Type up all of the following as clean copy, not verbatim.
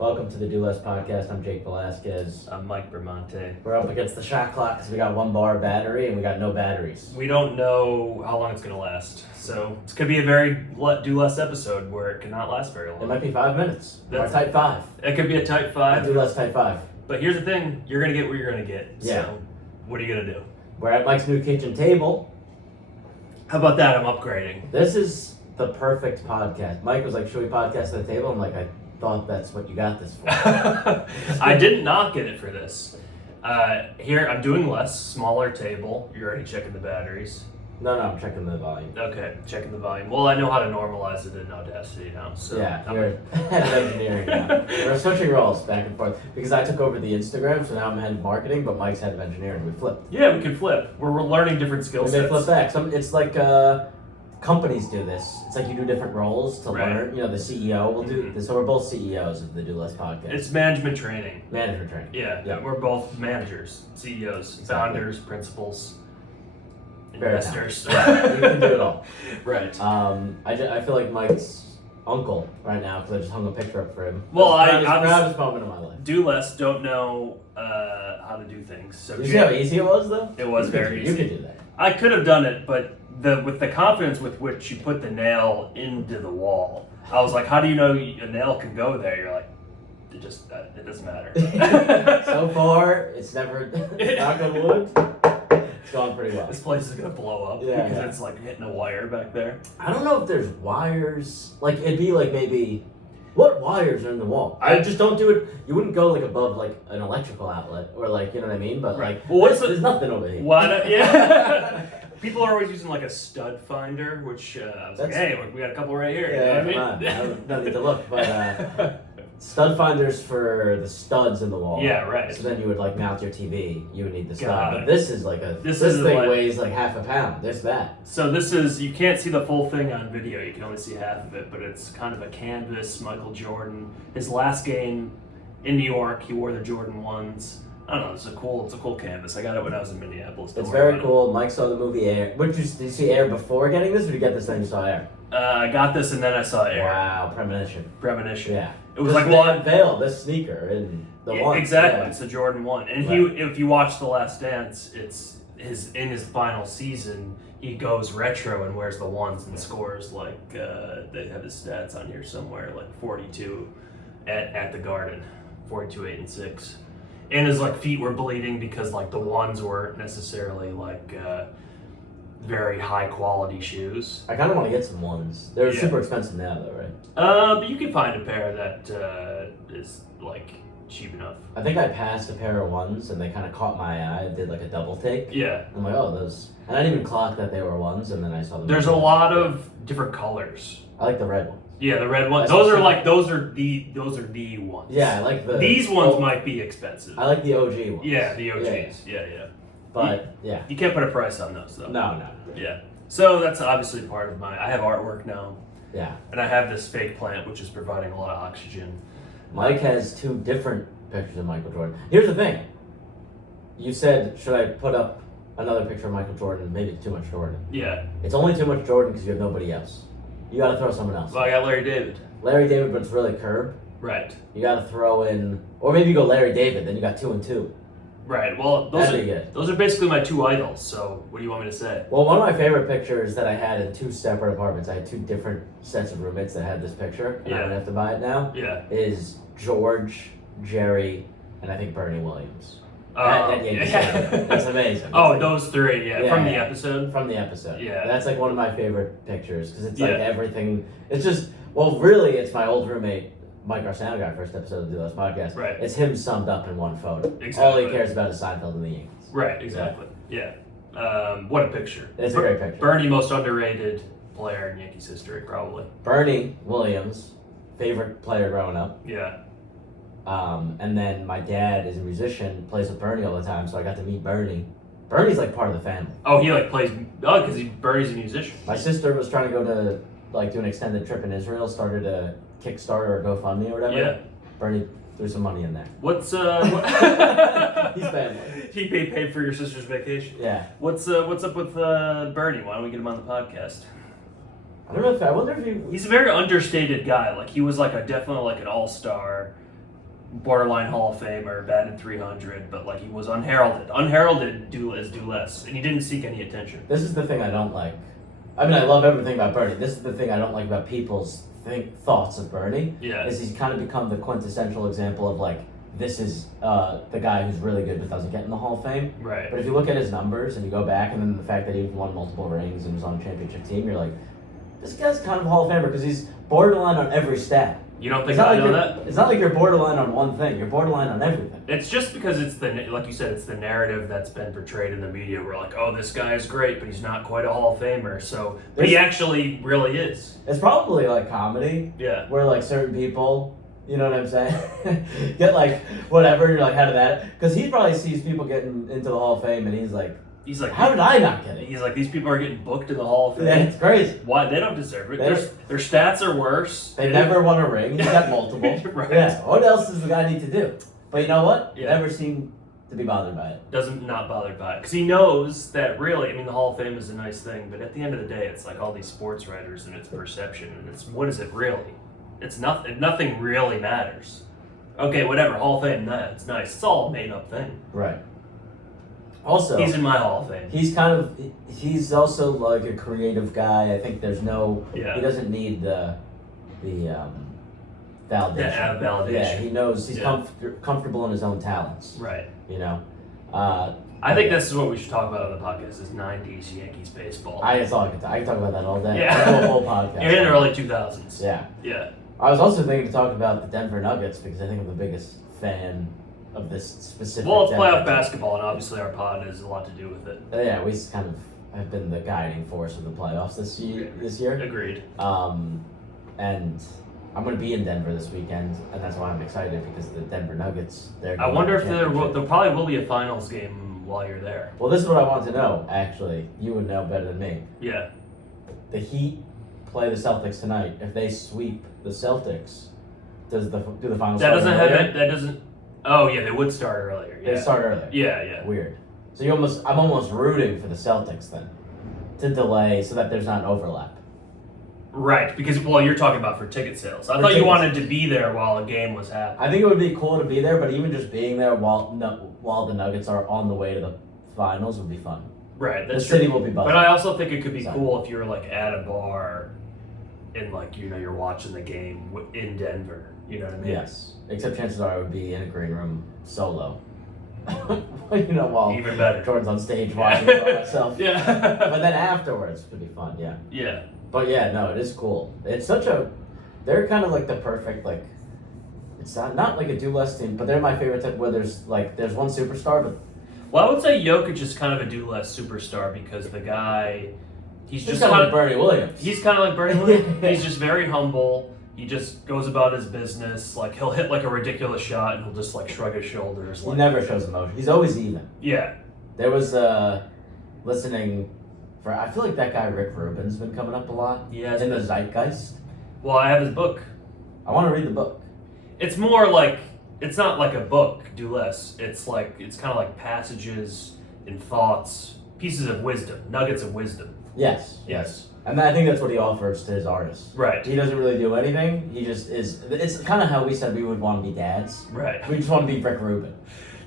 Welcome to the Do Less podcast. I'm Jake Velasquez. I'm Mike Bramante. We're up against the shot clock because we got 1 bar battery and we got no batteries. We don't know how long it's going to last, so it's going to be a very Do Less episode where it cannot last very It long. might be 5 minutes. Or That's- type 5. It could be a type 5, Do Less type 5. but here's the thing, you're going to get what you're going to get. Yeah. So what are you going to do? We're at Mike's new kitchen table. How about that? I'm upgrading. This is the perfect podcast. Mike was like, should we podcast at the table? I'm like, I thought that's what you got this for. I didn't not get it for this. Here, I'm doing less, smaller table. You're already checking the batteries. No, I'm checking the volume. Okay, checking the volume. Well, I know how to normalize it in Audacity now. So Yeah, you're head of engineering now. We're switching roles back and forth because I took over the Instagram, so now I'm head of marketing, but Mike's head of engineering. We flipped. Yeah, we can flip. We're learning different skill We may sets. flip back. It's like companies do this. It's like you do different roles to Right. learn. You know, the CEO will do Mhm. this. So we're both CEOs of the Do Less podcast. It's management training. Manager training. Yeah, Yeah. we're both managers, CEOs, Exactly. founders, principals, Very investors. talented. Yeah, you can do it all. Right. I feel like Mike's uncle right now because I just hung a picture up for him. Well, It's the I was- proudest moment of my life. Do less, don't know how to do things. So Did you see how easy it was, though? It was You could very do- You easy. could do that. I could have done it, but with the confidence with which you put the nail into the wall, I was like, how do you know a nail can go there? You're like, it doesn't matter. So far, it's never knock on wood. It's gone pretty well. This place is gonna blow up Yeah, because yeah. it's like hitting a wire back there. I don't know if there's wires. Like it'd be like maybe what wires are in the wall? I just don't do it. You wouldn't go like above like an electrical outlet or like you know what I mean. But Right. like, Well, what's there's nothing over here. Why not? Yeah. People are always using like a stud finder, which I was like, That's- hey, we got a couple right here. Yeah, you know come what on. I I mean? don't no need to look, but stud finders for the studs in the wall. Yeah, right. So then you would like mount your TV. You would need the stud. Got But it. this is like This this is thing like- weighs like half a pound. There's that. So this is, you can't see the full thing on video, you can only see half of it, but it's kind of a canvas, Michael Jordan. His last game in New York, he wore the Jordan 1s. I don't know, it's a cool canvas. I got it when I was in Minneapolis. Don't It's worry very about it. cool. Mike saw the movie Air. Did you see Air before getting this, or did you get this then you saw Air? I got this and then I saw Air. Wow, premonition. Premonition. Yeah. It was Just like, they unveiled this sneaker in the Yeah, one. exactly. Yeah. It's the Jordan 1. And Right. if you watch The Last Dance, it's in his final season, he goes retro and wears the 1s and scores like they have his stats on here somewhere, like 42 at the Garden, 42, 8, and 6. And his like feet were bleeding because like the 1s weren't necessarily like very high quality shoes. I kind of want to get some ones. They're Yeah. super expensive now, though, right? But you can find a pair that is like cheap enough. I think I passed a pair of ones, and they kind of caught my eye. I did like a double take. Yeah. I'm like, oh, those. And I didn't even clock that they were ones, and then I saw them. There's a lot of different colors. I like the red ones. Yeah, the red ones. I saw Those are some- like those are the ones. Yeah, I like the. These ones oh, might be expensive. I like the OG ones. Yeah, the Yeah, OGs. Yeah, yeah. But yeah, You can't put a price on those though. no. Yeah. So that's obviously part of I have artwork now, Yeah, and I have this fake plant which is providing a lot of oxygen. Mike has 2 different pictures of Michael Jordan. Here's the thing. You said, should I put up another picture of Michael Jordan? Maybe it's too much Jordan. Yeah. It's only too much Jordan because you have nobody else. You got to throw someone else. Well, I got Larry David. Larry David, but it's really curb. Right. You got to throw in, or maybe you go Larry David, then you got 2 and 2. Right. Well, That'd be good. those are basically my 2 idols. So what do you want me to say? Well, one of my favorite pictures that I had in 2 separate apartments, I had 2 different sets of roommates that had this picture, and Yeah. I'm gonna have to buy it now, Yeah. is George, Jerry, and I think Bernie Williams. Oh, That Yankee Stadium. That's amazing. Oh, It's like- those 3. Yeah. Yeah, From the yeah. episode. From the episode. Yeah. That's like one of my favorite pictures because it's like Yeah. everything. It's just, well, really, it's my old roommate, Mike Arsano guy, first episode of the Do This podcast. Right. It's him summed up in one photo. All Exactly. he cares about is Seinfeld and the Yankees. Right, exactly. Yeah. What a picture. It's a great picture. Bernie, most underrated player in Yankees history, probably. Bernie Williams, favorite player growing up. Yeah. And then my dad is a musician, plays with Bernie all the time, so I got to meet Bernie. Bernie's like part of the family. Oh, he like plays. Oh, because Bernie's a musician. My sister was trying to go to like do an extended trip in Israel, started a Kickstarter or GoFundMe or whatever. Yeah. Bernie threw some money in there. What's He's family. He paid for your sister's vacation. Yeah. What's up with Bernie? Why don't we get him on the podcast? I don't know if I wonder if you. He's a very understated guy. Like he was like definitely like an all-star borderline Hall of Famer, batted 300, but like he was unheralded. Unheralded as do less, and he didn't seek any attention. This is the thing I don't like. I mean, I love everything about Bernie. This is the thing I don't like about people's thoughts of Bernie. Yeah. Is he's kind of become the quintessential example of like, this is the guy who's really good but doesn't get in the Hall of Fame. Right. But if you look at his numbers and you go back, and then the fact that he won multiple rings and was on a championship team, you're like, this guy's kind of a Hall of Famer because he's borderline on every stat. You don't think I know that? It's not like you're borderline on one thing. You're borderline on everything. It's just because it's like you said, it's the narrative that's been portrayed in the media. We're like, oh, this guy is great, but he's not quite a Hall of Famer. So, but he actually really is. It's probably like comedy. Yeah. Where like certain people, you know what I'm saying, get like whatever. You're like, how did that? Because he probably sees people getting into the Hall of Fame, and he's like, how did I not get it? He's like, these people are getting booked in the Hall of Fame. Yeah, it's crazy. Why? They don't deserve it. Their stats are worse. They never won a ring. He's got multiple. Right. Yeah. What else does the guy need to do? But you know what? Yeah. Never seem to be bothered by it. Not bothered by it. Because he knows that really, I mean, the Hall of Fame is a nice thing, but at the end of the day, it's like all these sports writers and it's perception, and it's, what is it really? It's nothing. Nothing really matters. Okay, whatever. Hall of Fame, it's nice. It's all a made up thing. Right. Also, he's in my Hall of Fame. He's also like a creative guy. I think there's no. Yeah. He doesn't need the validation. Yeah, validation. Yeah, he knows he's comfortable in his own talents. Right. You know. I think this is what we should talk about on the podcast: is '90s Yankees baseball. That's all I can talk about that all day. Yeah. I do a whole podcast. In the early 2000s. Yeah. Yeah. I was also thinking to talk about the Denver Nuggets because I think I'm the biggest fan of this specific. Well, it's Denver playoff team. basketball, and obviously our pod has a lot to do with it. Yeah, we kind of have been the guiding force of the playoffs this year. Agreed. And I'm going to be in Denver this weekend, and that's why I'm excited because the Denver Nuggets. I wonder if there probably will be a finals game while you're there. Well, this is what I want to know. Actually, you would know better than me. Yeah. The Heat play the Celtics tonight. If they sweep the Celtics, do the finals? That doesn't. Oh yeah, they would start earlier. Yeah. They start earlier. Yeah. Weird. So I'm almost rooting for the Celtics then, to delay so that there's not an overlap. Right, because you're talking about for ticket sales. I thought you wanted to be there while a game was happening. I think it would be cool to be there, but even just being there while the Nuggets are on the way to the finals would be fun. Right, the city will be buzzing. But I also think it could be cool if you're like at a bar, and like you're watching the game in Denver. You know what I mean? Yes. Except chances are I would be in a green room solo. While even better. Jordan's on stage watching it by myself. Yeah. But then afterwards, it would be fun. Yeah. Yeah. But yeah, no, it is cool. It's they're kind of like the perfect like. It's not like a do less team, but they're my favorite type where there's one superstar, but. Well, I would say Jokic is kind of a do less superstar because the guy, he's just kind of like Bernie Williams. He's kind of like Bernie Williams. He's just very humble. He just goes about his business. Like he'll hit like a ridiculous shot and he'll just like shrug his shoulders. He never shows emotion. He's always even. Yeah. There was listening for. I feel like that guy Rick Rubin's been coming up a lot. Yeah. In the zeitgeist. Well, I have his book. I want to read the book. It's more like it's not like a book. Do less. It's kind of like passages and thoughts, pieces of wisdom, nuggets of wisdom. Yes. And I think that's what he offers to his artists. Right. He doesn't really do anything. He just is. It's kind of how we said we would want to be dads. Right. We just want to be Rick Rubin.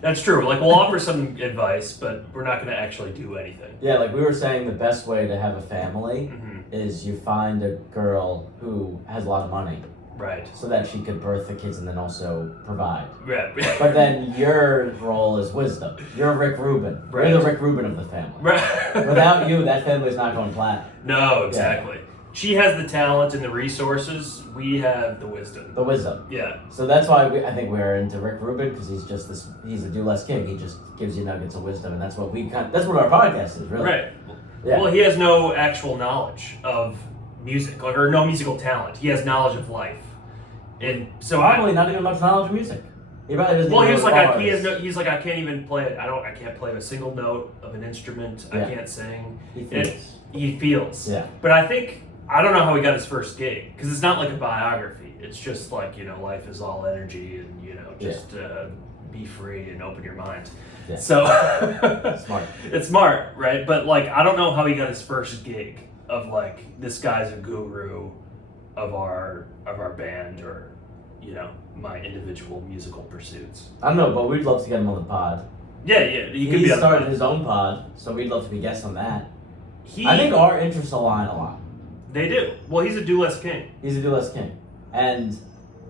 That's true. Like, we'll offer some advice, but we're not going to actually do anything. Yeah, like we were saying, the best way to have a family is you find a girl who has a lot of money. Right. So that she could birth the kids and then also provide. Right. But then your role is wisdom. You're Rick Rubin. Right. You're the Rick Rubin of the family. Right. Without you, that family's not going flat. No, exactly. Yeah. She has the talent and the resources. We have the wisdom. The wisdom. Yeah. So that's why I think we're into Rick Rubin, because he's a do less king. He just gives you nuggets of wisdom, and that's what that's what our podcast is, really. Right. Yeah. Well, he has no actual knowledge of music, or no musical talent. He has knowledge of life, and so probably not even much knowledge of music. He probably doesn't. Well, he's like I can't even play it. I can't play a single note of an instrument. Yeah. I can't sing. He feels. Yeah. But I don't know how he got his first gig, because it's not like a biography. It's just like, life is all energy, and just be free and open your mind. Yeah. So smart. It's smart, right? But I don't know how he got his first gig of this guy's a guru of our band, or my individual musical pursuits. I don't know, but we'd love to get him on the pod. Yeah, he could He be on the started pod. his own pod, so we'd love to be guests on that. I think our interests align a lot. They do. Well, he's a do less king. He's a do less king, and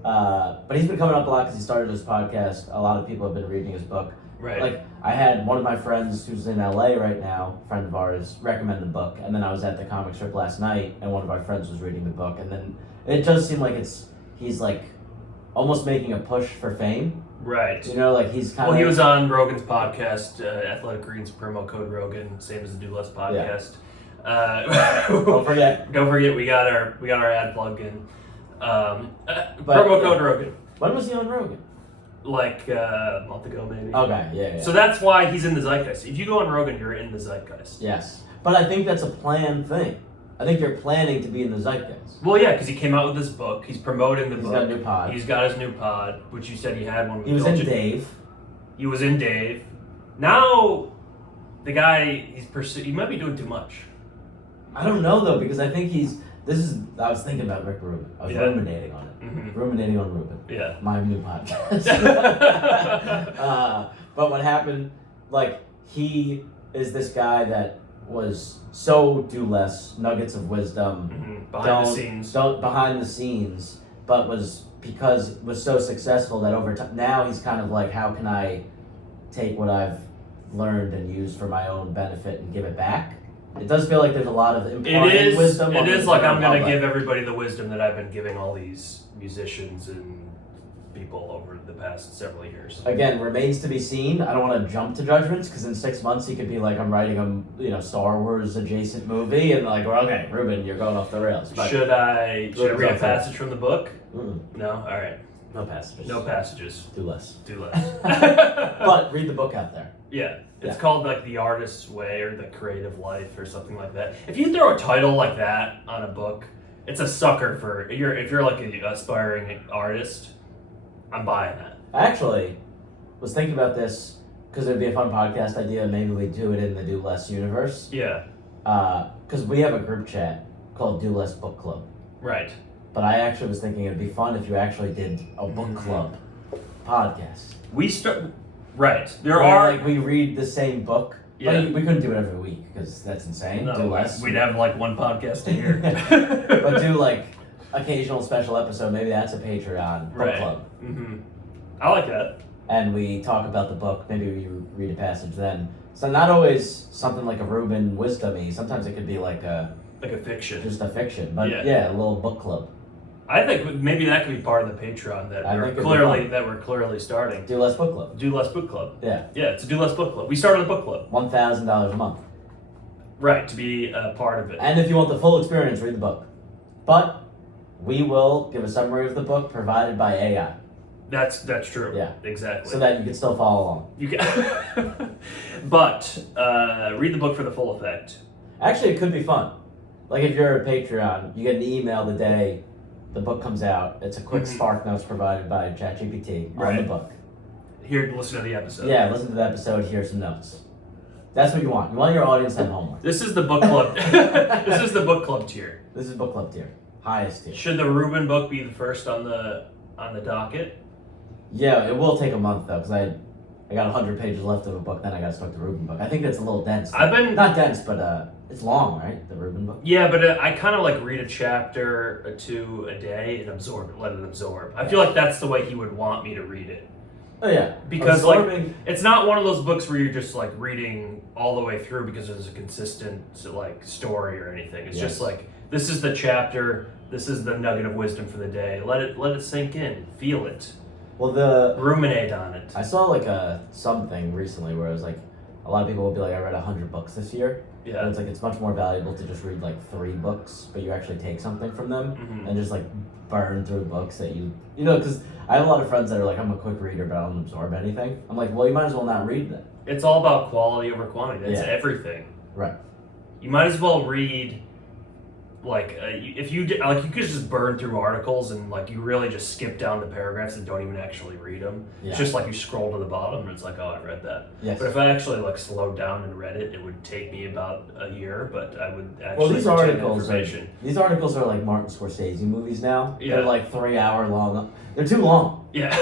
but he's been coming up a lot because he started his podcast. A lot of people have been reading his book. Right. Like I had one of my friends who's in LA right now, a friend of ours, recommend the book, and then I was at the comic strip last night, and one of our friends was reading the book, and then it does seem like he's like almost making a push for fame. Right. Like he's kind of. Well, he was on Rogan's podcast, Athletic Greens promo code Rogan, same as the Do Less podcast. Don't forget. Don't forget, we got our ad plug in. Promo code Rogan. When was he on Rogan? Like a month ago, maybe. Okay, yeah. So that's why he's in the zeitgeist. If you go on Rogan, you're in the zeitgeist. Yes, but I think that's a planned thing. I think you're planning to be in the zeitgeist. Well, yeah, because he came out with this book. He's promoting the book. He's got a new pod. He's got his new pod, which you said he had one. He was in Dave. He was in Dave. Now, the guy he might be doing too much. I don't know though, because I think I was thinking about Rick Rubin. I was ruminating on it. Mm-hmm. Ruminating on Rubin. Yeah. My new podcast. But what happened, like, he is this guy that was so do less, nuggets of wisdom. Behind the scenes, but was so successful that over time, now he's kind of like, how can I take what I've learned and use for my own benefit and give it back? It does feel like there's a lot of imparting wisdom. It is like I'm going to give everybody the wisdom that I've been giving all these musicians and people over the past several years. Again, remains to be seen. I don't want to jump to judgments because in 6 months he could be like, I'm writing a Star Wars adjacent movie, and like, well, okay, Ruben, you're going off the rails. But should I read a passage from the book? Mm-mm. No. All right. No passages. No passages. Do less. But read the book out there. Yeah. It's called like The Artist's Way or The Creative Life or something like that. If you throw a title like that on a book, it's a sucker for if you're like an aspiring artist, I'm buying that. I actually was thinking about this because it'd be a fun podcast idea. Maybe we do it in the Do Less universe. Yeah. Because we have a group chat called Do Less Book Club. Right. But I actually was thinking it'd be fun if you actually did a book club podcast. Right. Like we read the same book. Yeah. But we couldn't do it every week because that's insane. No, do less. We'd have like one podcast a year. But do like occasional special episode. Maybe that's a Patreon book club. Mm-hmm. I like that. And we talk about the book. Maybe you read a passage then. So not always something like a Reuben wisdom-y. Sometimes it could be like a fiction. Just a fiction. But yeah, a little book club. I think maybe that could be part of the Patreon that we're clearly starting. Do Less Book Club. Do Less Book Club. Yeah. Yeah, it's a Do Less Book Club. We started a book club. $1,000 a month. Right, to be a part of it. And if you want the full experience, read the book. But we will give a summary of the book provided by AI. That's true. Yeah. Exactly. So that you can still follow along. You can. But read the book for the full effect. Actually, it could be fun. Like if you're a Patreon, you get an email the day the book comes out. It's a quick Spark Notes provided by ChatGPT on the book. Here, listen to the episode. Yeah, listen to the episode, here's some notes. That's what you want. You want your audience to have homework. This is the book club. This is the book club tier. This is book club tier. Highest tier. Should the Reuben book be the first on the docket? Yeah, it will take a month though, because I got 100 pages left of a book, then I got to start the Reuben book. I think that's a little dense. Not dense, but it's long, right? The Reuben book? Yeah, but I kind of like read a chapter or two a day and let it absorb. I feel like that's the way he would want me to read it. Oh yeah. Because like it's not one of those books where you're just like reading all the way through because there's a consistent like story or anything. It's just like this is the chapter, this is the nugget of wisdom for the day. Let it sink in, feel it. Well, ruminate on it. I saw like something recently where it was like a lot of people will be like, I read 100 books this year. Yeah. And it's like it's much more valuable to just read like 3 books, but you actually take something from them and just like burn through books that because I have a lot of friends that are like, I'm a quick reader, but I don't absorb anything. I'm like, well, you might as well not read them. It's all about quality over quantity. That's everything. Right. You might as well read Like if you did, like you could just burn through articles and like you really just skip down the paragraphs and don't even actually read them. Yeah. It's just like you scroll to the bottom and it's like, oh, I read that. Yes. But if I actually like slowed down and read it, it would take me about a year. But I would Well, actually these retain articles, these articles are like Martin Scorsese movies now. Yeah. They're like 3 hour long. They're too long. Yeah.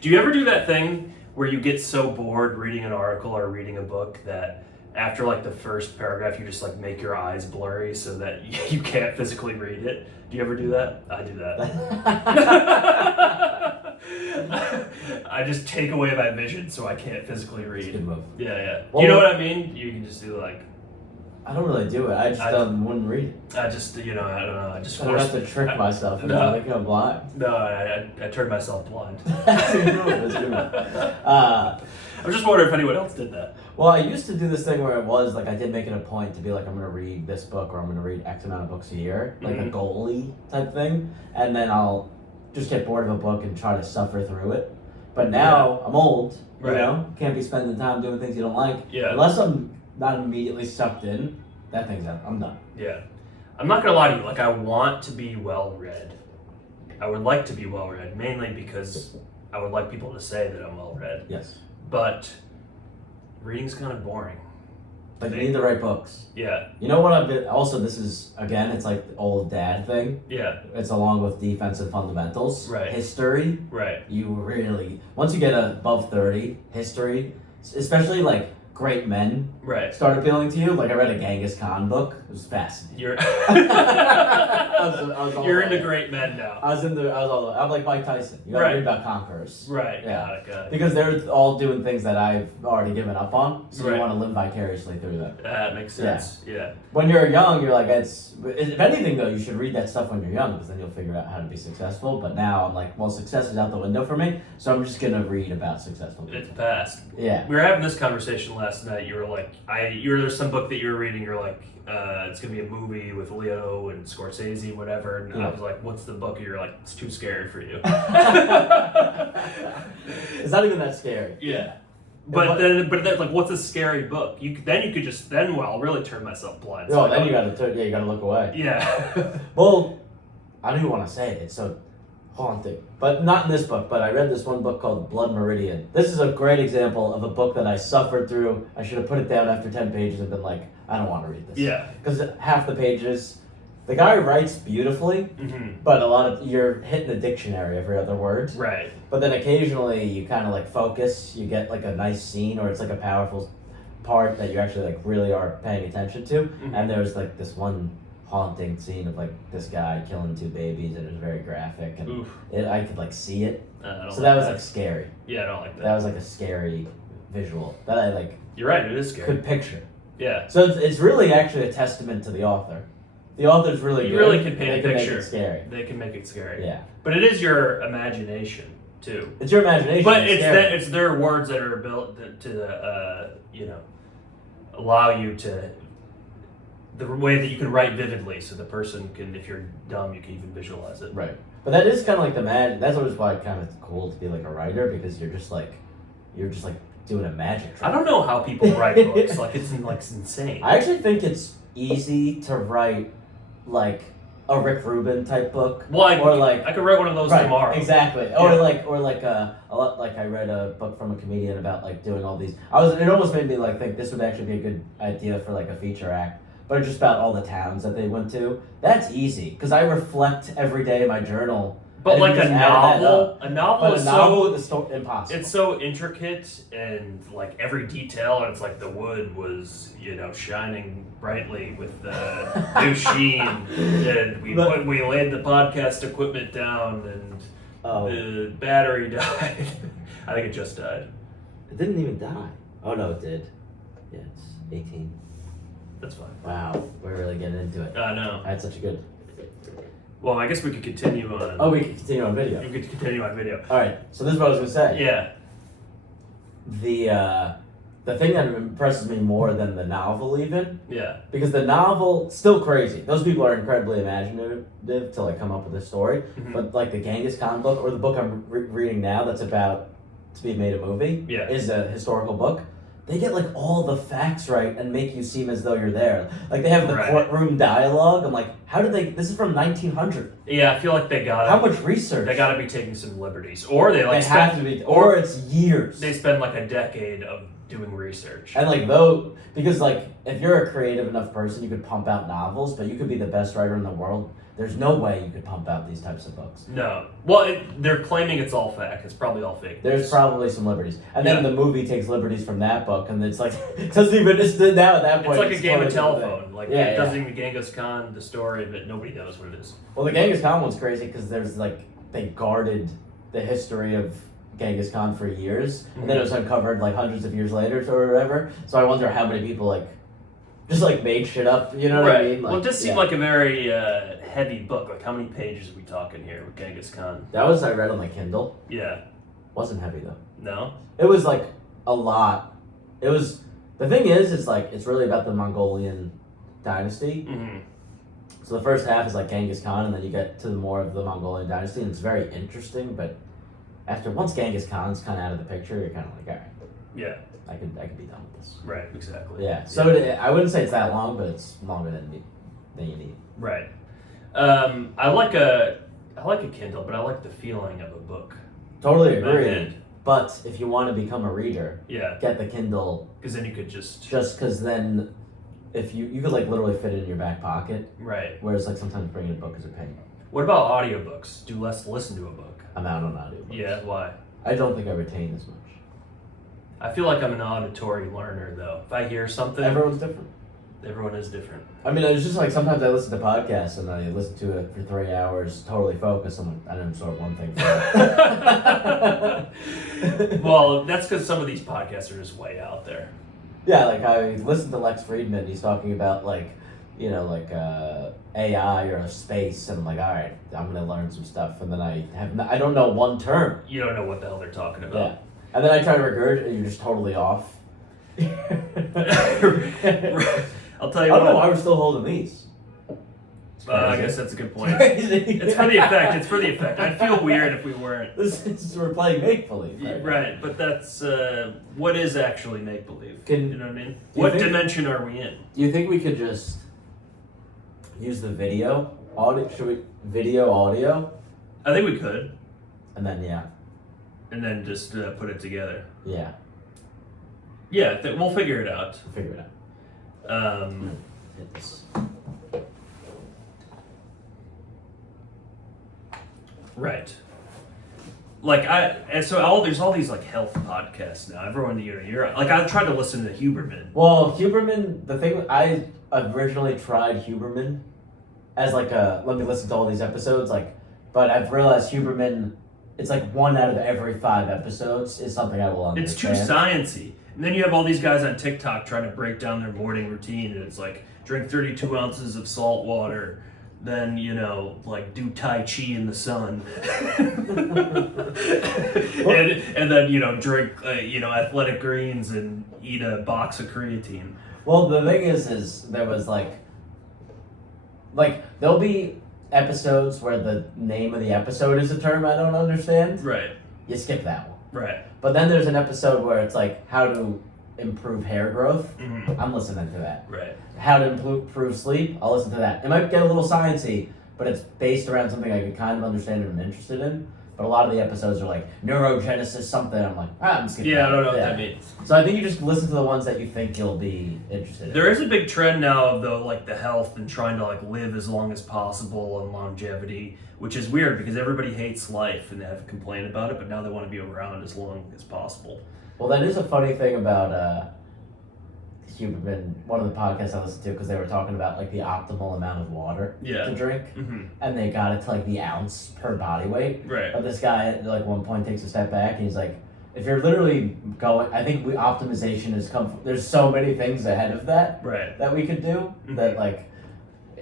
Do you ever do that thing where you get so bored reading an article or reading a book that after like the first paragraph you just like make your eyes blurry so that you can't physically read it? Do you ever do that? I do that. I just take away my vision so I can't physically It's a read. good move. Yeah. Well, You know what I mean? You can just do like, I don't really do it. I just wouldn't read it. I just, I don't know, I just I don't have forced, to trick myself into No. thinking I'm blind. no, I turned myself blind. That's a good move. That's a good move. I'm just wondering if anyone else did that. Well, I used to do this thing where it was like I did make it a point to be like I'm gonna read this book or I'm gonna read X amount of books a year, like a Mhm. goalie type thing, and then I'll just get bored of a book and try to suffer through it. But now I'm old, Right. you know, can't be spending time doing things you don't like. Yeah. Unless I'm not immediately sucked in, that thing's out. I'm done. Yeah. I'm not gonna lie to you, like I want to be well read. I would like to be well read, mainly because I would like people to say that I'm well read. Yes. But reading's kind of boring. Like you need the right books. Yeah, You know what I've been also this is again, it's like the old dad thing. yeah, It's along with defensive fundamentals. Right. History. right. You really once you get above 30, history, especially like great men Right. start appealing to you. Like I read a Genghis Khan book. It was fascinating. You're I was all You're the into way. great men now. I was all the way. I'm like Mike Tyson. You gotta Right. read about conquerors. Right, Yeah. got it. Because they're all doing things that I've already given up on, so Right. you want to live vicariously through them. That makes sense. Yeah. When you're young, you're like, if anything though, you should read that stuff when you're young because then you'll figure out how to be successful. But now I'm like, well, success is out the window for me, so I'm just gonna read about successful people. It's past. Yeah. We were having this conversation last night. You were like, there's some book that you were reading. You're like, it's gonna be a movie with Leo and Scorsese, whatever. And Yeah. I was like, what's the book? And you're like, it's too scary for you. It's not even that scary. Yeah. But then like, what's a scary book? You could I'll really turn myself blind. Oh, I then don't- you gotta look away. Yeah. Well, I don't even want to say it. It's so haunting. But not in this book, but I read this one book called Blood Meridian. This is a great example of a book that I suffered through. I should have put it down after 10 pages and been like, I don't want to read this. Yeah. Because half the pages, the guy writes beautifully, Mm-hmm. but you're hitting the dictionary every other word. Right. But then occasionally you kind of like focus, you get like a nice scene or it's like a powerful part that you actually like really are paying attention to. Mhm. And there's like this one haunting scene of like this guy killing 2 babies and it was very graphic and Oof. I could like see it. I don't So that like was like scary. Yeah, I don't like that. That was like a scary visual that I like You're right. It is scary. could picture. Yeah. So it's really actually a testament to the author. The author's really You good. really can paint They a can picture. Make it scary. They can make it scary. Yeah. But it is your imagination too. It's your imagination. But it's scary. it's their words that are built to allow you to the way that you can write vividly, so the person can, if you're dumb, you can even visualize it. Right. But that is kind of like the that's always why it's kind of cool to be like a writer because you're just like doing a magic trick. I don't know how people write books. Like it's insane. I actually think it's easy to write like a Rick Rubin type book. Well, I could write one of those right, tomorrow. Exactly. Yeah. Or like a lot like I read a book from a comedian about like doing all these. It almost made me like think this would actually be a good idea for like a feature act. But just about all the towns that they went to. That's easy because I reflect every day in my journal. But and like just a added that novel, up. a novel But is a novel so is impossible. it's so intricate and like every detail, and it's like the wood was shining brightly with new sheen, and we laid the podcast equipment down, and the battery died. I think it just died. It didn't even die. Oh no, it did. Yeah, it's 18. That's fine. Wow, we're really getting into it. I know. I had such a good. Well, I guess we could continue on. Oh, we can continue on video. We could continue on video. All right, so this is what I was gonna say. Yeah. The thing that impresses me more than the novel, even, Yeah. because the novel still crazy. Those people are incredibly imaginative to like come up with a story. Mhm. But like the Genghis Khan book or the book I'm reading now, that's about to be made a movie, Yeah. is a historical book. they get like all the facts right and make you seem as though you're there. Like they have the Right. courtroom dialogue. I'm like, how did they? This is from 1900. Yeah, I feel like they got How much research? They got to be taking some liberties, or they They like have spend, to be, or it's years. they spend like a decade of doing research. And like though, because like if you're a creative enough person, you could pump out novels, but you could be the best writer in the world. There's no way you could pump out these types of books. No, well, they're claiming it's all fact. It's probably all fake. There's probably some liberties, and then Yeah. the movie takes liberties from that book, and it's like it doesn't even just now at that It's point. like a game of totally different thing. telephone. Like Yeah, it yeah. doesn't even Genghis Khan, the story of it. Nobody knows what it is. Well, the Genghis Khan one's crazy because there's like they guarded the history of Genghis Khan for years, and then it was uncovered like hundreds of years later or whatever. So I wonder how many people like just like made shit up. You know what I mean? Well, it just seemed yeah. like a very heavy book. Like how many pages are we talking here with Genghis Khan? That was I read on my Kindle. Yeah. Wasn't heavy though. No. It was like a lot. It was the thing is, it's like it's really about the Mongolian dynasty. Mm-hmm. So the first half is like Genghis Khan, and then you get to more of the Mongolian dynasty, and it's very interesting. But once Genghis Khan's kind of out of the picture, you're kind of like, all right, Yeah. I could be done with this. Right. Exactly. Yeah. So I wouldn't say it's that long, but it's longer than you need. Right. I like a Kindle, but I like the feeling of a book. Totally in my agree. hand. But if you want to become a reader, Yeah. get the Kindle. Because then you could just Because then, if you could like literally fit it in your back pocket, right. whereas like sometimes bringing a book is a pain. What about audiobooks? Do less listen to a book. I'm out on audiobooks. Yeah. Why? I don't think I retain as much. I feel like I'm an auditory learner, though. If I hear something, Everyone's different. everyone is different. I mean, it's just like sometimes I listen to podcasts and I listen to it for 3 hours, totally focused. I'm like, I didn't absorb one thing. Well, that's because some of these podcasts are just way out there. Yeah, like I listened to Lex Friedman. He's talking about like, AI or space, and I'm like, all right, I'm gonna learn some stuff, and then I don't know one term. You don't know what the hell they're talking Yeah, about. and then I try to regurgitate, and you're just totally off. I'll tell I you don't know what. why we're still holding these. It's I crazy. guess that's a good point. Crazy. It's for the effect. It's for the effect. I'd feel weird if we weren't. We're playing make believe. Right, but that's what is actually make believe. Can- You know what I mean? you What think- dimension are we in? Do you think we could just use the video audio? Should we video audio I think we could, and then and then just put it together. yeah, Yeah, we'll figure it out. we'll figure it out. It's Right. Like there's all these like health podcasts now. Everyone, you're like I tried to listen to Huberman. well, Huberman. The thing I originally tried Huberman as like let me listen to all these episodes but I've realized Huberman. It's like 1 out of every 5 episodes is something I will It's too understand. sciencey. And then you have all these guys on TikTok trying to break down their morning routine, and it's like drink 32 ounces of salt water, then like do Tai Chi in the sun, and then drink athletic greens and eat a box of creatine. Well, the thing is there was like there'll be episodes where the name of the episode is a term I don't understand. Right, You skip that one. right. But then there's an episode where it's like how to improve hair growth. Mhm. I'm listening to that. Right. How to improve sleep. I'll listen to that. It might get a little sciencey, but it's based around something I can kind of understand and I'm interested in. But a lot of the episodes are like neurogenesis something. I'm like, I'm skipping Yeah, that. I don't know what that means. So I think you just listen to the ones that you think you'll be interested in. There is a big trend now of the health and trying to like live as long as possible and longevity, which is weird because everybody hates life and they have a complaint about it, but now they want to be around as long as possible. Well, that is a funny thing about Huberman, one of the podcasts I listened to, because they were talking about like the optimal amount of water Yeah. to drink, Mm-hmm. and they got it to like the ounce per body weight. Right. But this guy at like one point takes a step back and he's like, if you're literally going, I think optimization has come. There's so many things ahead of that Right. that we could do Mhm. that like,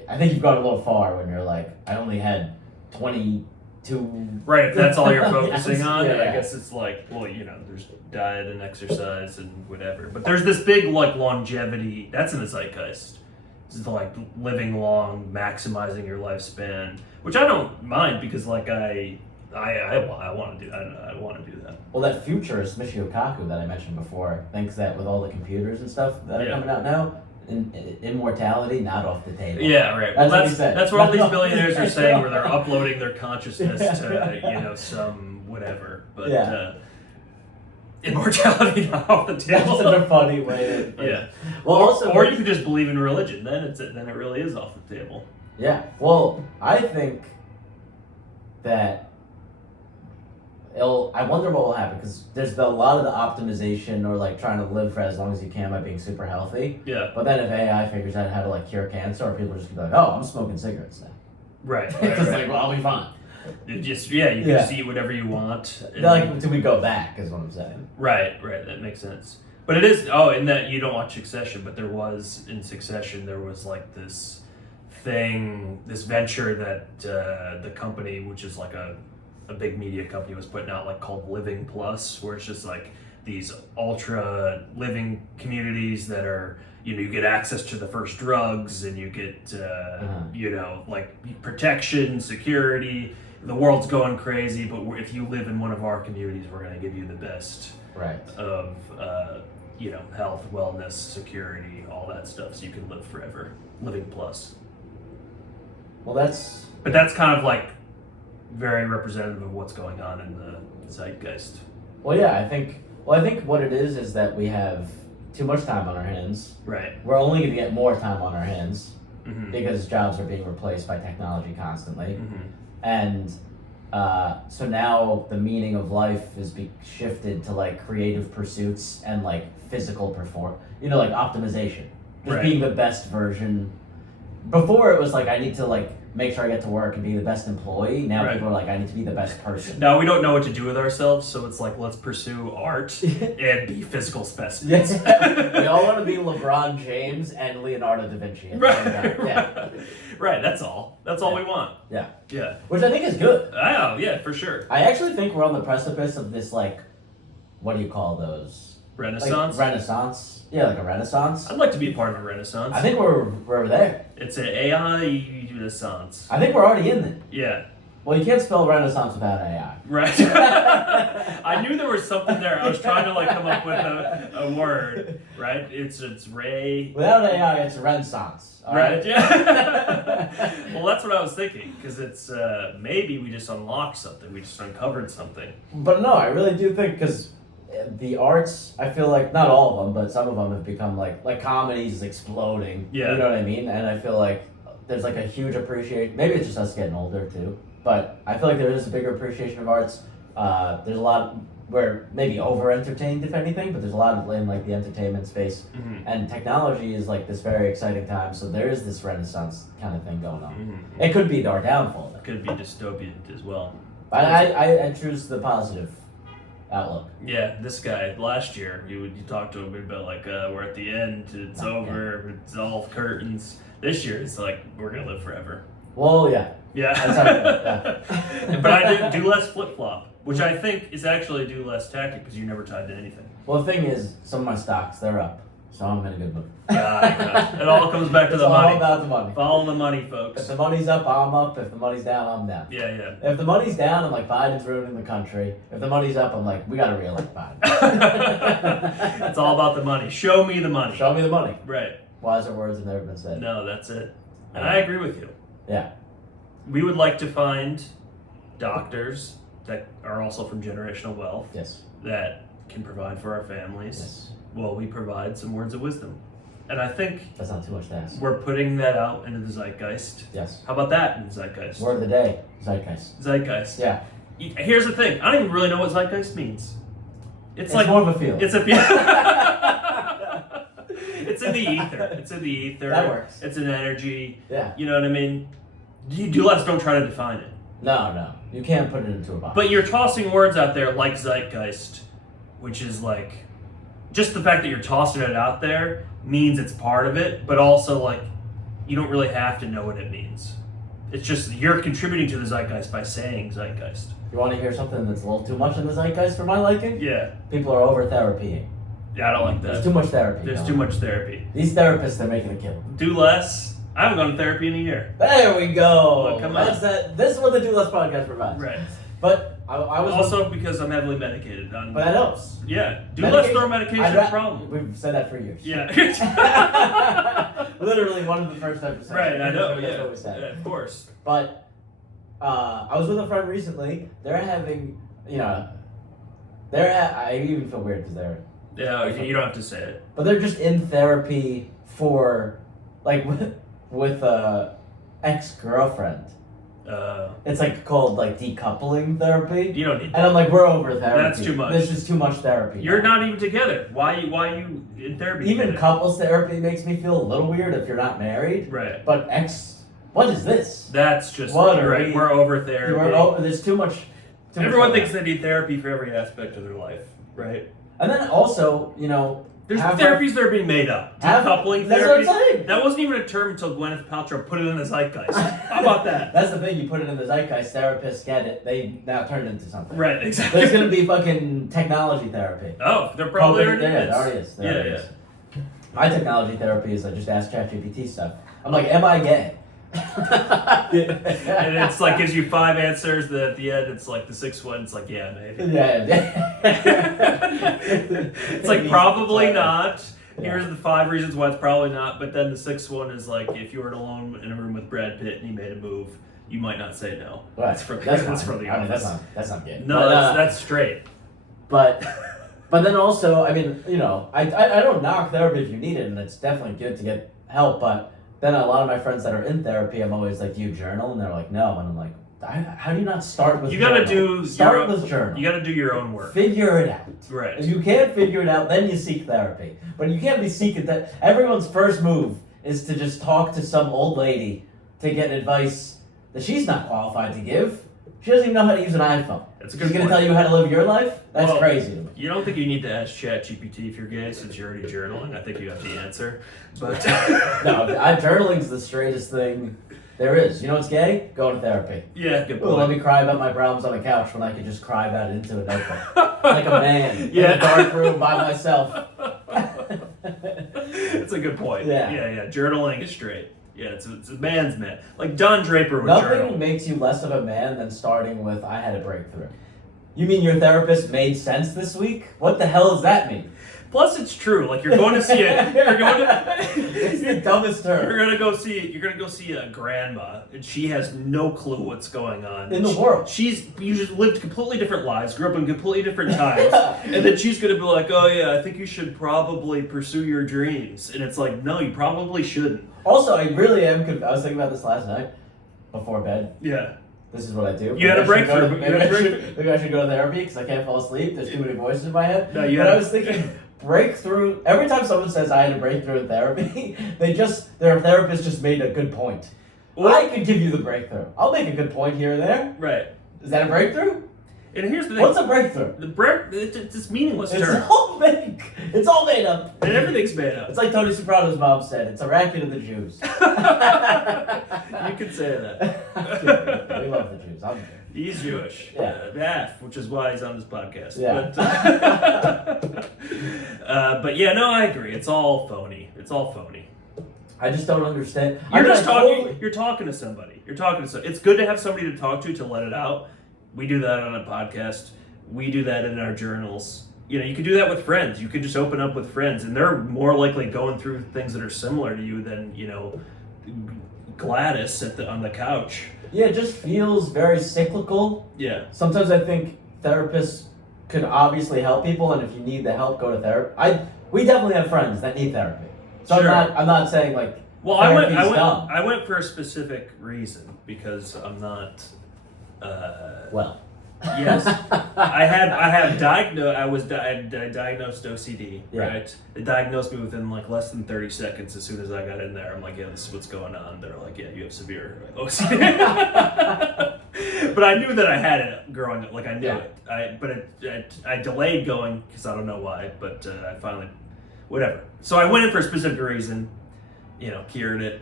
I think you've gone a little far when you're like, I only had 22. Right. If that's all you're Yes, focusing on, yeah. I guess it's like, well, there's diet and exercise and whatever. But there's this big like longevity. That's in the zeitgeist. It's like living long, maximizing your lifespan, which I don't mind because like I want to do. I want to do that. Well, that futurist Michio Kaku that I mentioned before thinks that with all the computers and stuff that are Yeah. coming out now, immortality not off the table. Yeah, right. Well, That's what he said. that's what all these billionaires are saying, where they're uploading their consciousness to some whatever. But Yeah. immortality not off the table. That's such a funny way. Yeah. Well, also, or you can just believe in religion. Then it really is off the table. yeah. Well, I think that I wonder what will happen because there's a lot of the optimization or like trying to live for as long as you can by being super healthy. Yeah. But then if AI figures out how to like cure cancer, or people are just gonna be like, oh, I'm smoking cigarettes now. Right. Because like, well, I'll be fine. It just you can Yeah. see whatever you want. And- Like, till we go back is what I'm saying. Right. That makes sense. But it is in that you don't watch Succession, but there was in Succession there was like this thing, this venture that the company, which is like a big media company, was putting out, like called Living Plus, where it's just like these ultra living communities that are, you get access to the first drugs and you get like protection, security. The world's going crazy, but if you live in one of our communities, we're going to give you the best Right. of health, wellness, security, all that stuff, so you can live forever. Living Plus. Well, that's But that's kind of like very representative of what's going on in the zeitgeist. well, yeah. I think what it is that we have too much time on our hands. Right. We're only going to get more time on our hands Mm-hmm. because jobs are being replaced by technology constantly. Mm-hmm. And so now the meaning of life is shifted to like creative pursuits and like physical like optimization, just Right. being the best version. Before it was like I need to like make sure I get to work and be the best employee. Now Right. people are like I need to be the best person. Now we don't know what to do with ourselves, so it's like let's pursue art and be physical specimens. Yes. We all want to be LeBron James and Leonardo da Vinci. At the same time. Yeah. Right. That's all. That's all we want. Yeah. Yeah. Which I think is good. Oh yeah, for sure. I actually think we're on the precipice of this like, what do you call those? Renaissance. Like Renaissance. Yeah, like a Renaissance. I'd like to be part of a Renaissance. I think we're there. It's an AI Renaissance. I think we're already in it. Yeah. Well, you can't spell Renaissance without AI. Right. I knew there was something there. I was trying to like come up with a word. Right. It's Ray. Without AI, it's Renaissance. all Right. Yeah. Well, that's what I was thinking, because it's maybe we just unlocked something. We just uncovered something. But no, I really do think because the arts, I feel like not all of them, but some of them have become like comedies is exploding. Yeah. You know what I mean? And I feel like there's like a huge appreciation. Maybe it's just us getting older too, but I feel like there is a bigger appreciation of arts. There's a lot we're maybe over entertained if anything, but there's a lot of in like the entertainment space, Mm-hmm. and technology is like this very exciting time. So there is this renaissance kind of thing going on. Mm-hmm. It could be our downfall. Though. Could be dystopian as well. I choose the positive outlook. Yeah, this guy last year, you talked to him about like we're at the end, it's over, it's all curtains. This year, it's like we're gonna live forever. Well, yeah. Yeah. That's how I feel, But I did do less flip flop, which I think is actually do less tactic because you're never tied to anything. Well, the thing is, some of my stocks they're up, so I'm in a good mood. It all comes back to It's the all money. about the money. Follow the money, If folks. the money's up, I'm up. If the money's down, I'm down. Yeah. If the money's down, I'm like Biden's ruining the country. If the money's up, I'm like we gotta reelect Biden. It's all about the money. Show me the money. Show me the money. Right. Wiser words have never been said. No, that's it. And I agree with you. Yeah. We would like to find doctors that are also from generational wealth Yes. that can provide for our families. Yes. Well, we provide some words of wisdom. And I think That's not too much to ask. we're putting that out into the zeitgeist. Yes. How about that in the zeitgeist? Word of the day. Zeitgeist. Zeitgeist. Yeah. Here's the thing. I don't even really know what zeitgeist means. It's like more of a feeling. it's a it's in the ether. It's in the ether. That works. It's an energy. Yeah. You know what I mean? You do less. Don't try to define it. No. You can't put it into a box. But you're tossing words out there like zeitgeist, which is like just the fact that you're tossing it out there means it's part of it, but also like you don't really have to know what it means. It's just you're contributing to the zeitgeist by saying zeitgeist. You want to hear something that's a little too much in the zeitgeist for my liking? Yeah. People are over therapying. Yeah, I don't like There's that. too much therapy. There's going too on. much therapy. These therapists, they're making a killing. Do less. I haven't gone to therapy in a year. There we go. Well, come on. This is what the Do Less podcast provides. Right. But I was Also because I'm heavily medicated. but that helps. Yeah. Do Medication- less throw medication, I'd no ra- problem. We've said that for years. Yeah. Literally one of the first episodes. Right, I know, That's yeah. what we said. Yeah, of course. But I was with a friend recently. They're having, I even feel weird because they're, Yeah, you don't have to say it. but they're just in therapy for, like, with a ex-girlfriend. It's like called like decoupling therapy. You don't need And that. I'm like, we're over therapy. That's too much. There's just too much therapy. You're now. not even together. Why you in therapy? Even together? couples therapy makes me feel a little weird if you're not married. Right. But what is this? That's just What are right. we- We're over therapy. There's too much. Everyone of thinks that. they need therapy for every aspect of their life, right? And then also, There's have therapies that are being made up. have- Decoupling That's therapy. what I'm saying. That wasn't even a term until Gwyneth Paltrow put it in the zeitgeist. How about that? That's the thing. You put it in the zeitgeist. Therapists get it. They now turn it into something. Right, exactly. There's gonna be fucking technology therapy. Oh, there probably already there is. already is. There Yeah, already yeah. is. My technology therapy is I just ask ChatGPT stuff. I'm like, am I gay? And it's like gives you 5 answers. That at the end, it's like the 6th one. It's like, yeah, maybe. Yeah. It's like probably not. Yeah. Here's the 5 reasons why it's probably not. But then the 6th one is like, if you were alone in a room with Brad Pitt and he made a move, you might not say no. Right. That's from That's that's fine. from the I mean, office. that's not gay. No, But, that's straight. But then also, I mean, I don't knock therapy if you need it, and it's definitely good to get help. But then a lot of my friends that are in therapy, I'm always like, do you journal? And they're like, no. And I'm like, how do you not start with? You gotta journal? do start your own, with journal. You gotta do your own work. Figure it out. Right. If you can't figure it out, then you seek therapy. But you can't be seeking that. Everyone's first move is to just talk to some old lady to get advice that she's not qualified to give. She doesn't even know how to use an iPhone. That's a good She's gonna point. tell you how to live your life? That's Well, crazy to me. You don't think you need to ask ChatGPT if you're gay since you're already journaling? I think you have the answer. But No, journaling's the straightest thing there is. You know what's gay? Going to therapy. yeah, good Ooh, let point. me cry about my problems on the couch when I could just cry about it into a notebook. Like a man Yeah. in a dark room by myself. That's a good point. Yeah. Yeah. Journaling is straight. Yeah, it's a man's man. Like Don Draper would Nothing journal. makes you less of a man than starting with, I had a breakthrough. You mean your therapist made sense this week? What the hell does that mean? Plus, it's true. Like you're going to see it. It's the dumbest term. You're gonna go see a grandma, and she has no clue what's going on In the world. You just lived completely different lives, grew up in completely different times, and then she's gonna be like, "Oh yeah, I think you should probably pursue your dreams," and it's like, no, you probably shouldn't. Also, I really am I was thinking about this last night before bed. Yeah. This is what I do. You had a breakthrough. Maybe I should go to therapy because I can't fall asleep. There's too many voices in my head. No, you But had I was thinking, breakthrough. Every time someone says I had a breakthrough in therapy, their therapist just made a good point. Well- I could give you the breakthrough. I'll make a good point here and there. Right. Is that a breakthrough? And here's the thing. What's a breakthrough? It's this meaningless It's term, all fake. It's all made up. and everything's made up. It's like Tony Soprano's mom said. It's a racket of the Jews. You could say that. We love the Jews. I'm Jewish. He's Jewish. Yeah. Half, which is why he's on this podcast. Yeah. But yeah, no, I agree. It's all phony. It's all phony. I just don't understand. You're I just talking. totally- You're talking to somebody. It's good to have somebody to talk to let it out. We do that on a podcast. We do that in our journals. You can do that with friends. You could just open up with friends, and they're more likely going through things that are similar to you than Gladys on the couch. Yeah, it just feels very cyclical. Yeah. Sometimes I think therapists could obviously help people, and if you need the help, go to therapy. We definitely have friends that need therapy. So Sure. I'm not saying like Well, therapy's dumb. I went for a specific reason because I'm not. Well. Yes, I diagnosed OCD. Yeah. Right, they diagnosed me within like less than 30 seconds. As soon as I got in there, I'm like, yeah, this is what's going on. They're like, yeah, you have severe OCD. But I knew that I had it growing up. Like I knew it. I delayed going because I don't know why. But I finally, whatever. So I went in for a specific reason. Cured it.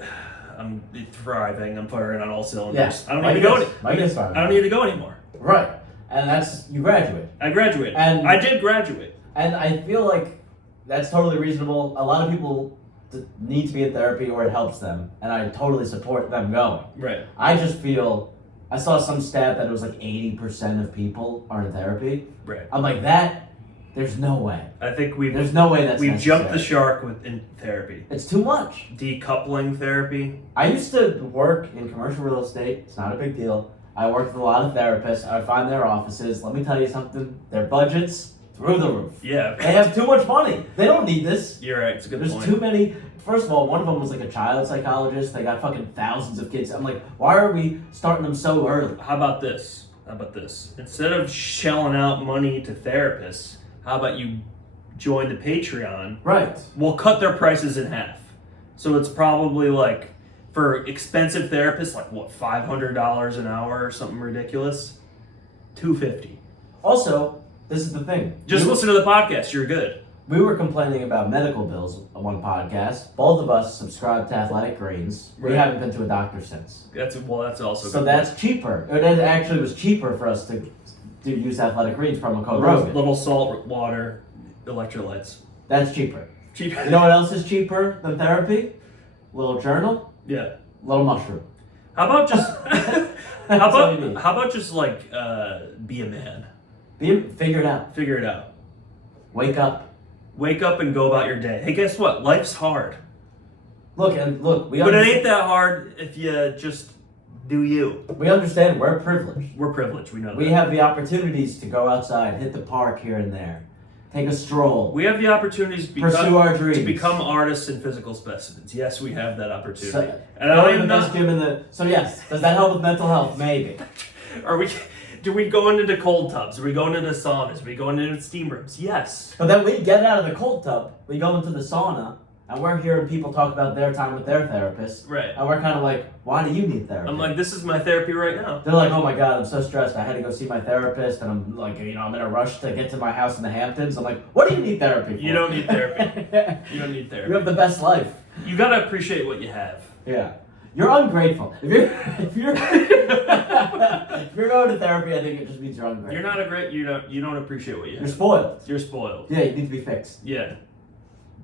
I'm thriving. I'm firing on all cylinders. Yeah. I don't need to go. I I don't need to go anymore. Right, and you graduate, I graduated. And- I did graduate. and I feel like that's totally reasonable. A lot of people need to be in therapy or it helps them, and I totally support them going. Right. I just feel I saw some stat that it was like 80% of people are in therapy. Right. I'm like, there's no way. I think There's no way that's we've jumped the necessary. shark in therapy. It's too much. Decoupling therapy. I used to work in commercial real estate. It's not a big deal. I worked with a lot of therapists. I would find their offices. Let me tell you something. Their budgets through the roof. Yeah. They have too much money. They don't need this. You're right. It's a good There's point. too many. First of all, one of them was like a child psychologist. They got fucking thousands of kids. I'm like, why are we starting them so early? How about this? Instead of shelling out money to therapists, how about you join the Patreon? Right. We'll cut their prices in half. So it's probably like, for expensive therapists, like what, $500 an hour or something ridiculous? $250. Also, this is the thing. Just we, listen to the podcast. You're good. we were complaining about medical bills on one podcast. Both of us subscribe to Athletic Greens. We Right. haven't been to a doctor since. That's also So good. that's cheaper. It actually was cheaper for us to use Athletic Greens promo code Rogan. little salt water electrolytes. That's cheaper. Cheap. You know what else is cheaper than therapy? Little journal, Yeah. little mushroom. How about just That's all you need. how about just like be a man? Figure it out. Figure it out. Wake up. Wake up and go about your day. Hey, guess what? Life's hard. Look, we But it ain't that hard if you just do you. We understand we're privileged. We're privileged, we know We that. have the opportunities to go outside, hit the park here and there, take a stroll, We have the opportunities to pursue our dreams. to become artists and physical specimens. Yes, we have that opportunity. So, and I go to am the best not. gym in the. So yes, does that help with mental health? Maybe. Are we? Do we go into the cold tubs? Are we going into saunas? Are we going into steam rooms? Yes. But then we get out of the cold tub, we go into the sauna, and we're hearing people talk about their time with their therapist, Right. and we're kind of like, why do you need therapy? I'm like, this is my therapy right now. They're like, oh my god, I'm so stressed. I had to go see my therapist, and I'm like, I'm in a rush to get to my house in the Hamptons. I'm like, what do you need therapy for? You don't need therapy. You don't need You therapy. have the best life. You gotta appreciate what you have. Yeah. You're ungrateful. If you're if you're going to therapy, I think it just means you're ungrateful. You're not a great. You don't appreciate what you You're have. spoiled. You're spoiled. Yeah, you need to be fixed. Yeah.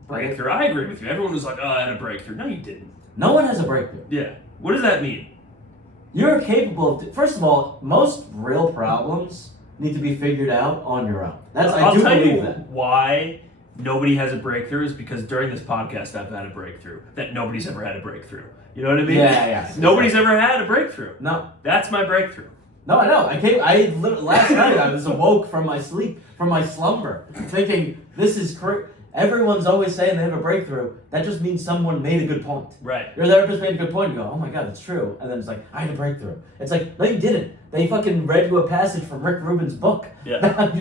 Breakthrough. I agree with you. Everyone was like, oh, I had a breakthrough. No, you didn't. No one has a breakthrough. Yeah. What does that mean? You're capable of. First of all, most real problems need to be figured out on your own. I do tell believe you that. why nobody has a breakthrough is because during this podcast I've had a breakthrough that nobody's ever had a breakthrough. You know what I mean? Yeah. Nobody's ever had a breakthrough. No, That's my breakthrough. no, I know. Last night I was awoke from my sleep, from my slumber, thinking this is crazy. Everyone's always saying they have a breakthrough. That just means someone made a good point. Right. Your therapist made a good point. You go, oh my god, that's true. And then it's like, I had a breakthrough. It's like, no, you didn't. They fucking read you a passage from Rick Rubin's book. Yeah.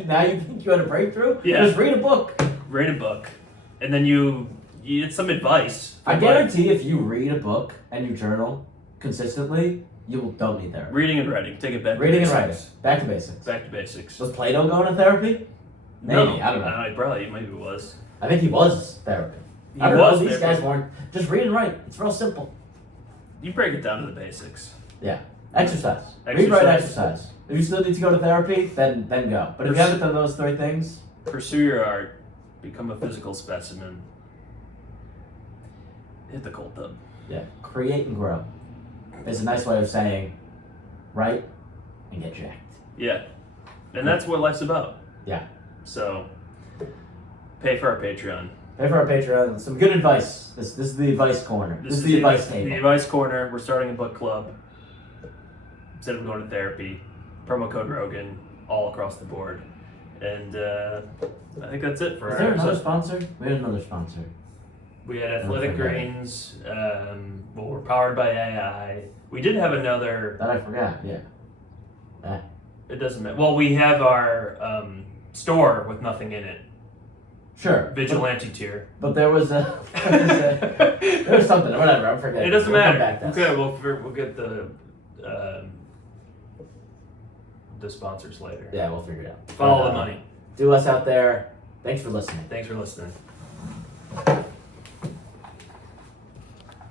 Now you think you had a breakthrough? Yeah. Just read a book. Read a book, and then you get some advice. I from, guarantee if you read a book and you journal consistently, you don't need therapy. reading and writing. Take it back. Reading to and basics. writing. Back to basics. Back to basics. Was Plato going to therapy? Maybe. No, I don't know. Probably maybe it was. I think he was therapy. He I don't know. was These therapy. guys weren't. Just read and write. It's real simple. You break it down to the basics. Exercise. Read, write, exercise. If you still need to go to therapy, then go. But if you haven't done those three things, Pursue your art. Become a physical specimen. Hit the cold tub. yeah, create and grow. It's a nice way of saying write and get jacked. Yeah. And that's what life's about. Yeah. So, pay for our Patreon. Pay for our Patreon. Some good advice. This is the advice corner. This is the advice The table. advice corner. We're starting a book club. Instead of going to therapy. Promo code Rogan all across the board. And I think that's it for Is our there another episode. sponsor? We had another sponsor. We had Athletic forget. Greens. We're powered by AI. We did have another. That I forgot. Yeah. It doesn't matter. Well, we have our store with nothing in it. Sure. Vigilante tier. But there was there was something. Whatever. I'm forgetting. It doesn't We'll come matter. back to us. Okay, we'll get the sponsors later. Yeah, we'll figure it out. Follow But, the money. Do us out there. Thanks for listening. Thanks for listening.